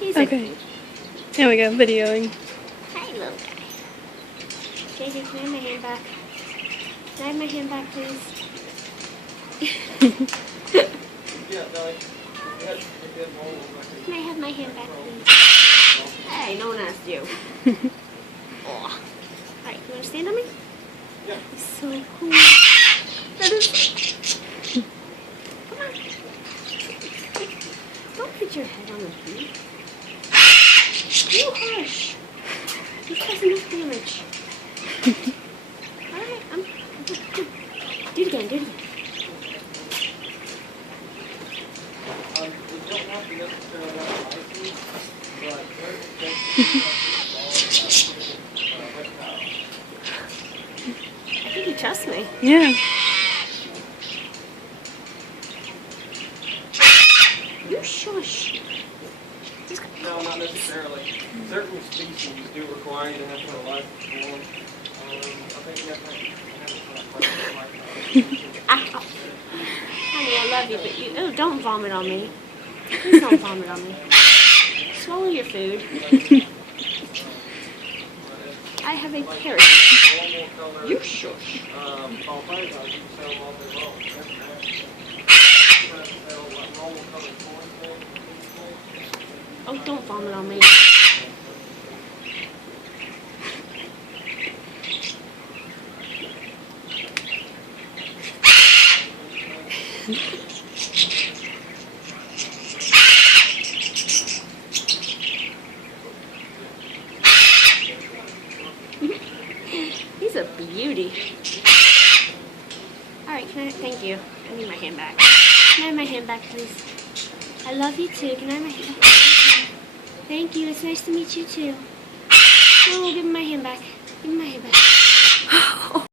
He's okay. Here we go, videoing. Hi, little guy. JayJay, can I have my hand back? Can I have my hand back, please? Can I have my hand back, please? Hey, no one asked you. Oh. Alright, you want to stand on me? Yeah. He's so cool. That is... Come on. Don't put your head on the feet. You hush. This does enough damage. Alright, I'm good. Do it again, do it again. You don't have to necessarily have a license, but I think you trust me. Yeah. You shush. no, not necessarily. Certain species do require you to have to have a license for them. I think you have to have Ow. Honey, I love you, but you don't vomit on me. Please don't vomit on me. Swallow your food. I have a parrot. You shush. Oh, don't vomit on me. He's a beauty. Alright, thank you. I need my hand back. Can I have my hand back, please? I love you too. Can I have my hand back? Thank you. It's nice to meet you too. Oh, give me my hand back.